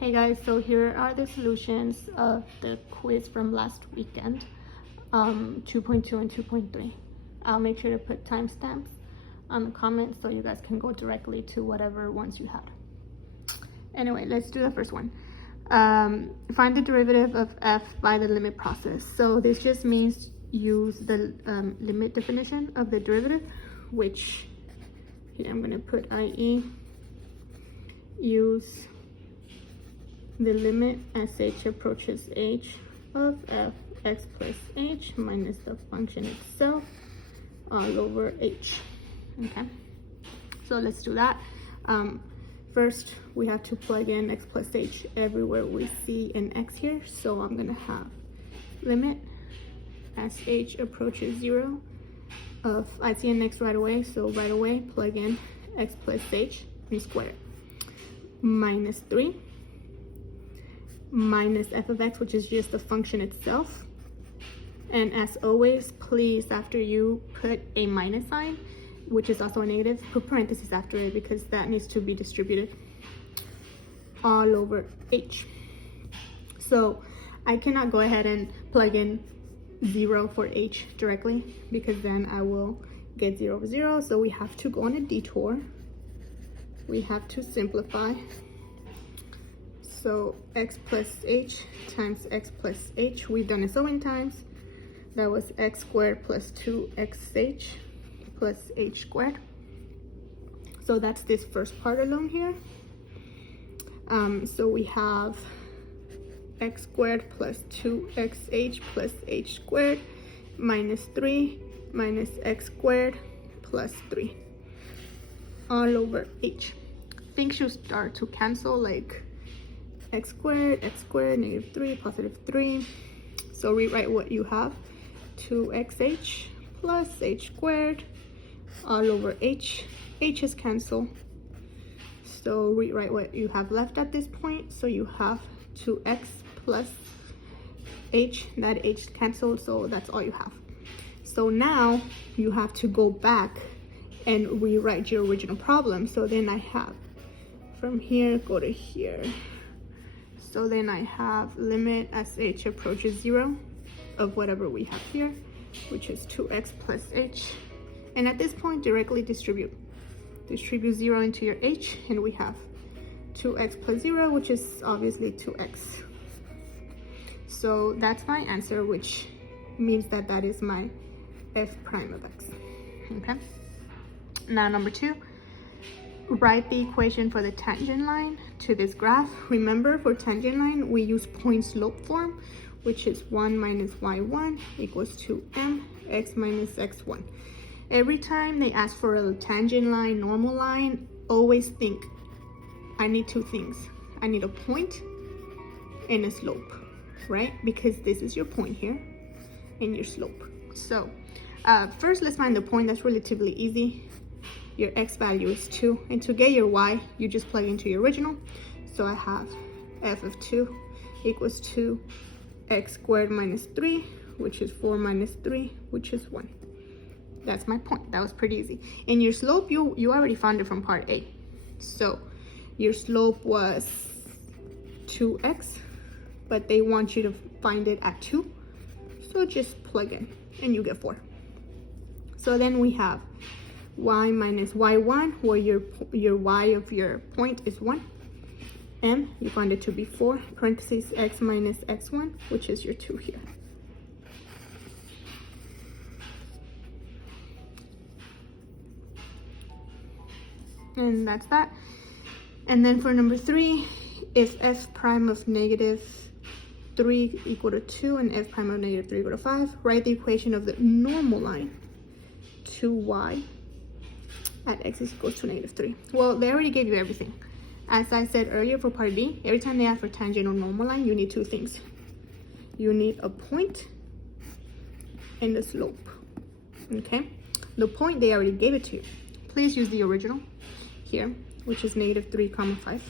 Hey guys, so here are the solutions of the quiz from last weekend, 2.2 and 2.3. I'll make sure to put timestamps on the comments so you guys can go directly to whatever ones you had. Anyway, let's do the first one. Find the derivative of f by the limit process. So this just means use the limit definition of the derivative, which here I'm going to put IE, use the limit as h approaches h of f x plus h minus the function itself all over h. Okay, so let's do that. First, we have to plug in x plus h everywhere we see an x here. So I'm gonna have limit as h approaches 0 of, I see an x right away, so right away plug in x plus h and square it, minus 3 minus f of x, which is just the function itself. And as always, please, after you put a minus sign, which is also a negative, put parentheses after it because that needs to be distributed all over h. So I cannot go ahead and plug in 0 for h directly because then I will get 0 over 0. So we have to go on a detour. We have to simplify. So x plus h times x plus h, we've done it so many times. That was x squared plus 2xh plus h squared. So that's this first part alone here. So we have x squared plus 2xh plus h squared minus 3 minus x squared plus 3 all over h. Things should start to cancel, like x squared, negative 3, positive 3. So rewrite what you have, 2xh plus h squared all over h. H is cancel. So rewrite what you have left at this point. So you have 2x plus h, that h canceled, so that's all you have. So now you have to go back and rewrite your original problem. So then I have from here, go to here. So then I have limit as h approaches 0 of whatever we have here, which is 2x plus h. And at this point, directly distribute 0 into your h, and we have 2x plus 0, which is obviously 2x. So that's my answer, which means that that is my f prime of x. Okay. Now number 2. Write the equation for the tangent line to this graph. Remember, for tangent line, we use point slope form, which is 1 minus y1 equals to mx minus x1. Every time they ask for a tangent line, normal line, always think, I need two things. I need a point and a slope, right? Because this is your point here and your slope. So first, let's find the point. That's relatively easy. Your x value is 2, and to get your y, you just plug into your original. So I have f of 2 equals 2x squared minus 3, which is 4 minus 3, which is 1. That's my point. That was pretty easy. And your slope, you already found it from part A. So your slope was 2x, but they want you to find it at 2. So just plug in and you get 4. So then we have y minus y1, where your y of your point is 1. M, you find it to be 4, parentheses x minus x1, which is your 2 here. And that's that. And then for number 3, if f prime of negative 3 equal to 2 and f prime of negative 3 equal to 5, write the equation of the normal line to y at x is equals to negative 3. Well, they already gave you everything. As I said earlier for part B, every time they ask for tangent or normal line, you need two things. You need a point and a slope. Okay? The point, they already gave it to you. Please use the original here, which is negative 3 comma 5.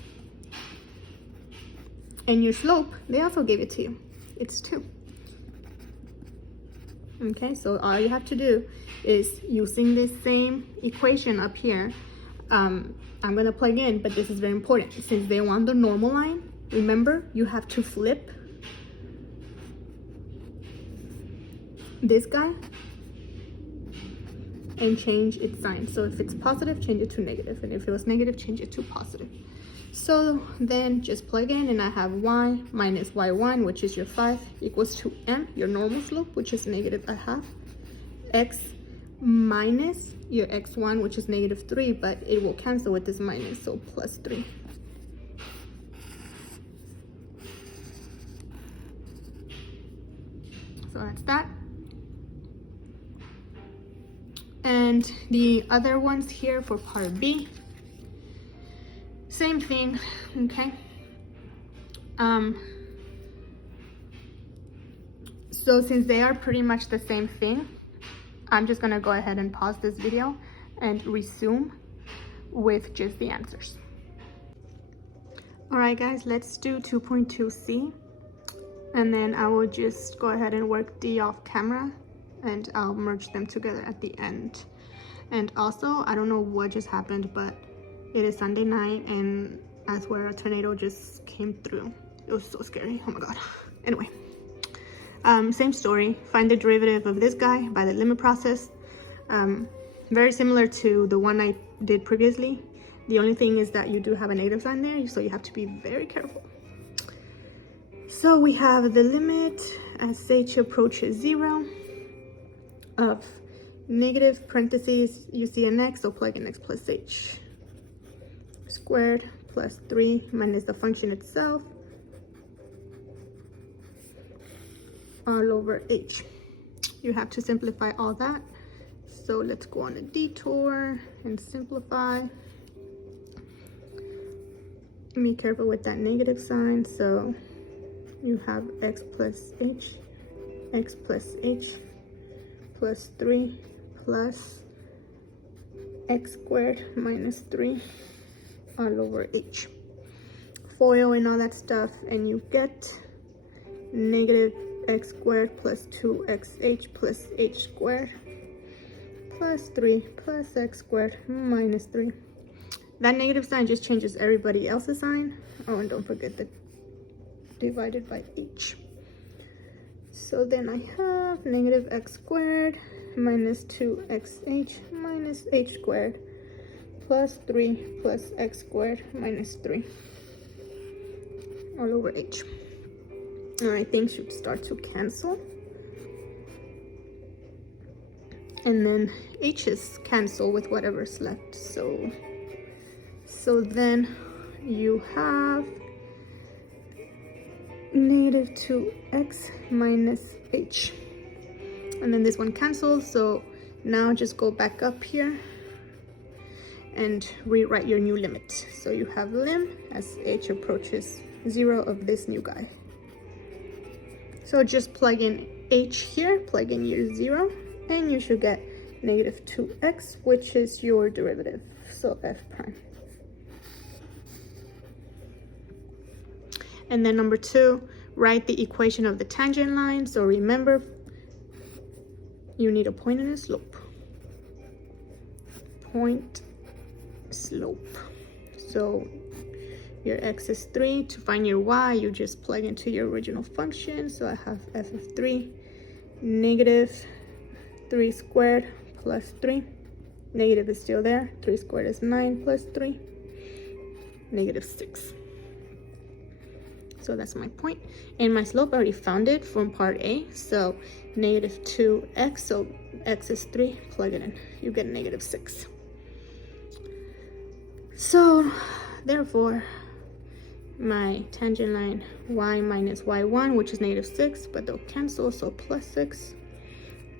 And your slope, they also gave it to you. It's 2. Okay, so all you have to do is, using this same equation up here, I'm going to plug in, but this is very important. Since they want the normal line, remember, you have to flip this guy and change its sign. So if it's positive, change it to negative, and if it was negative, change it to positive. So then just plug in, and I have y minus y1, which is your 5, equals to m, your normal slope, which is negative a half, x minus your x1, which is negative 3, but it will cancel with this minus, so plus 3. So that's that. And the other ones here for part B, same thing, okay? So since they are pretty much the same thing, I'm just gonna go ahead and pause this video and resume with just the answers. All right, guys, let's do 2.2c, and then I will just go ahead and work D off camera, and I'll merge them together at the end. And also, I don't know what just happened, but it is Sunday night, and I swear a tornado just came through. It was so scary, oh my god. Anyway, same story. Find the derivative of this guy by the limit process. Very similar to the one I did previously. The only thing is that you do have a negative sign there, so you have to be very careful. So we have the limit as h approaches 0 of negative parentheses, you see an x, so plug in x plus h squared plus 3 minus the function itself all over h. You have to simplify all that, so let's go on a detour and simplify. Be careful with that negative sign, so you have x plus h plus 3 plus x squared minus 3 all over h. FOIL and all that stuff, and you get negative x squared plus 2xh plus h squared plus 3 plus x squared minus 3. That negative sign just changes everybody else's sign. Oh, and don't forget the divided by h. So then I have negative x squared minus 2xh minus h squared plus 3 plus x squared minus 3 all over h. All right, things should start to cancel. And then h's cancel with whatever's left. So then you have negative 2x minus h, and then this one cancels. So now just go back up here and rewrite your new limit. So you have lim as h approaches 0 of this new guy. So just plug in h here, plug in your 0, and you should get negative 2x, which is your derivative, so f prime. And then number 2, write the equation of the tangent line. So remember, you need a point and a slope. Point, slope. So your x is 3. To find your y, you just plug into your original function. So I have f of 3, negative 3 squared plus 3. Negative is still there. 3 squared is 9 plus 3, negative 6. So that's my point. And my slope, I already found it from part A. So negative 2x, so x is 3, plug it in. You get negative 6. So therefore, my tangent line y minus y1, which is negative 6, but they'll cancel, so plus 6,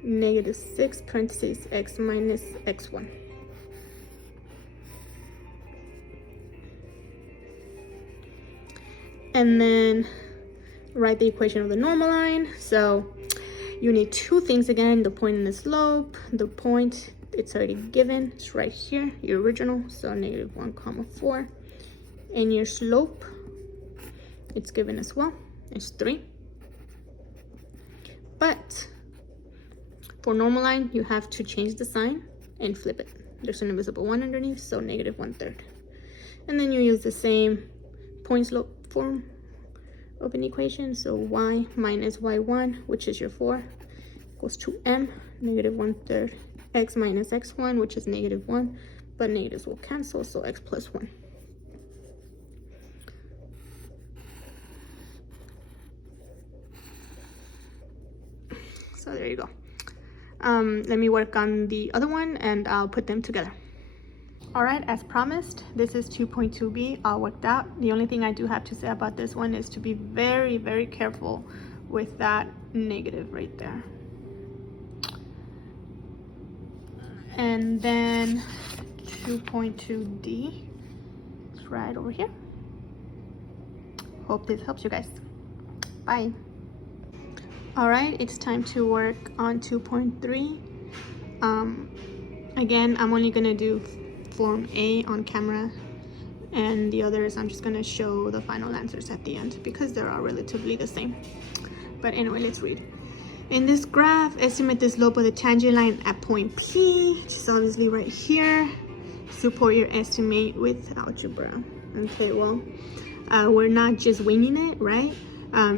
negative 6, parentheses, x minus x1. And then write the equation of the normal line. So you need two things again, the point and the slope. The point, it's already given, it's right here, your original, so negative 1 comma 4. And your slope, it's given as well, it's 3. But for normal line, you have to change the sign and flip it. There's an invisible 1 underneath, so negative 1/3. And then you use the same point slope form of an equation. So y minus y1, which is your 4, equals to m, negative 1/3 x minus x1, which is negative 1, but negatives will cancel, so x plus 1. So there you go. Let me work on the other one and I'll put them together. All right, as promised, this is 2.2b all worked out. The only thing I do have to say about this one is to be very, very careful with that negative right there. And then 2.2d is right over here. Hope this helps you guys. Bye. All right, it's time to work on 2.3. Again, I'm only gonna do form A on camera, and the others I'm just gonna show the final answers at the end because they're all relatively the same. But anyway, let's read. In this graph, estimate the slope of the tangent line at point P, which is obviously right here. Support your estimate with algebra. Okay, well, we're not just winging it, right?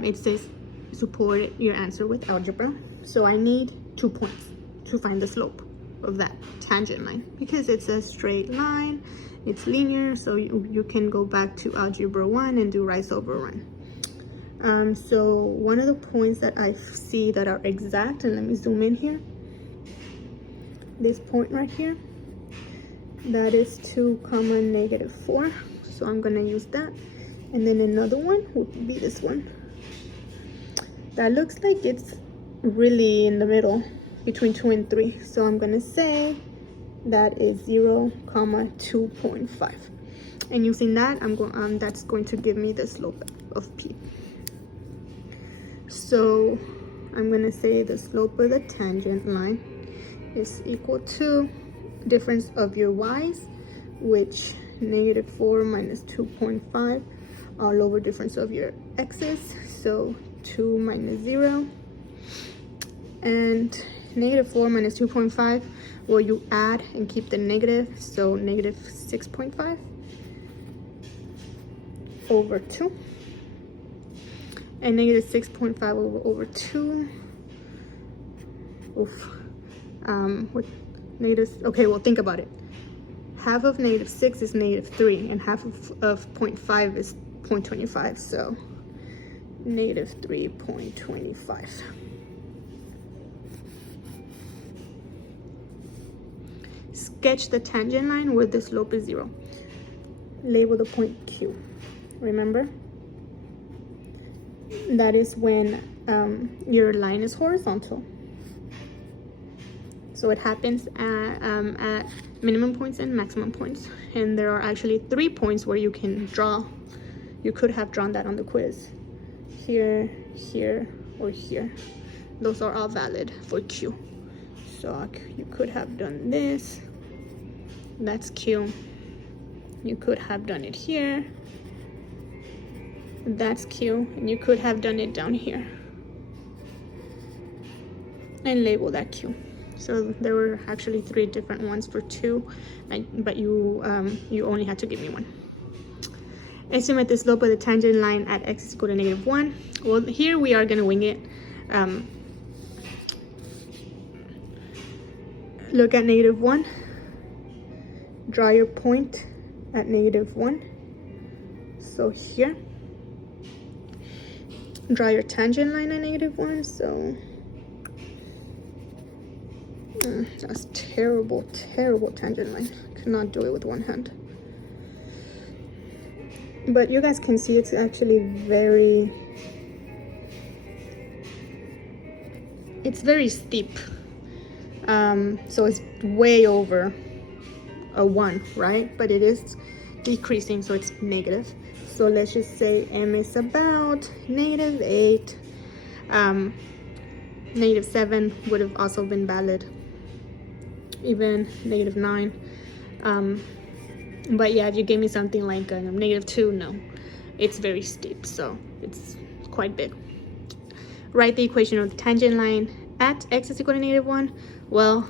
It says support your answer with algebra. So I need 2 points to find the slope of that tangent line because it's a straight line, it's linear, so you can go back to algebra 1 and do rise over run. So one of the points that I see that are exact, and let me zoom in here, this point right here, that is 2, negative 4, so I'm gonna use that. And then another one would be this one. That looks like it's really in the middle between 2 and 3, so I'm gonna say that is 0, 2.5, and using that that's going to give me the slope of P. So I'm gonna say the slope of the tangent line is equal to difference of your y's, which negative 4 minus 2.5, all over difference of your x's, so 2 minus 0, and negative 4 minus 2.5, well, you add and keep the negative, so negative 6.5 over 2, and negative 6.5 over 2, oof, with negatives, okay, well, think about it. Half of negative 6 is negative 3, and half of 0.5 is 0.25, so negative 3.25. Sketch the tangent line where the slope is 0. Label the point Q. Remember? That is when your line is horizontal. So it happens at minimum points and maximum points. And there are actually 3 points where you can draw. You could have drawn that on the quiz. Here, here, or here. Those are all valid for Q. So you could have done this. That's Q. You could have done it here. That's Q. And you could have done it down here. And label that Q. So there were actually 3 different ones for 2, but you only had to give me 1. Estimate the slope of the tangent line at x is equal to negative 1. Well, here we are going to wing it. Look at negative 1. Draw your point at negative 1. So here. Draw your tangent line at negative 1. So that's terrible, terrible tangent line. Could not do it with one hand. But you guys can see it's actually very steep. So it's way over a 1, right? But it is decreasing, so it's negative. So let's just say m is about negative 8. Negative 7 would have also been valid. Even negative 9. But yeah, if you gave me something like negative 2, no. It's very steep, so it's quite big. Write the equation of the tangent line at x is equal to negative 1. Well,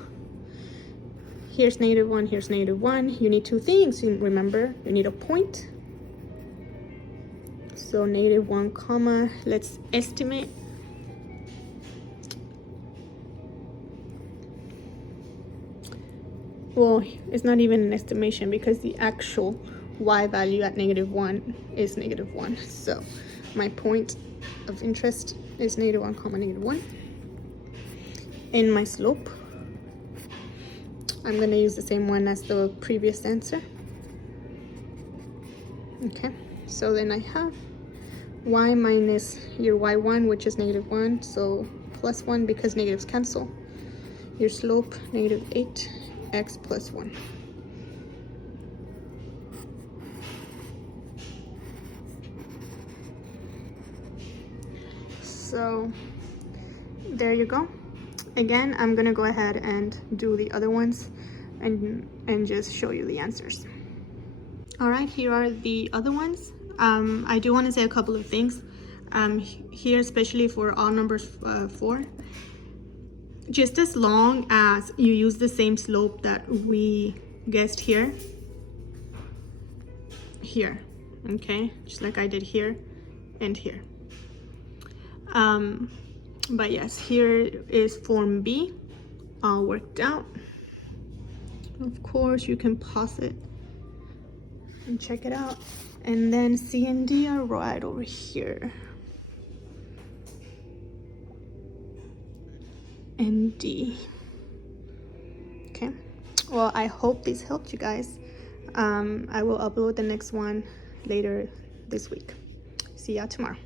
here's negative 1, here's negative 1. You need 2 things, remember. You need a point. So -1 comma, let's estimate. Well, it's not even an estimation because the actual y value at -1 is -1. So my point of interest is -1 comma -1. In my slope, I'm going to use the same one as the previous answer. Okay, so then I have y minus your y1, which is -1, so +1 because negatives cancel. Your slope, -8, x plus 1. So there you go. Again, I'm gonna go ahead and do the other ones and just show you the answers. All right, here are the other ones. I do want to say a couple of things. Here, especially for all numbers 4, just as long as you use the same slope that we guessed here, okay, just like I did here and here. But yes, here is form B, all worked out. Of course, you can pause it and check it out. And then C and D are right over here. And D. Okay, well, I hope this helped you guys. I will upload the next one later this week. See ya tomorrow.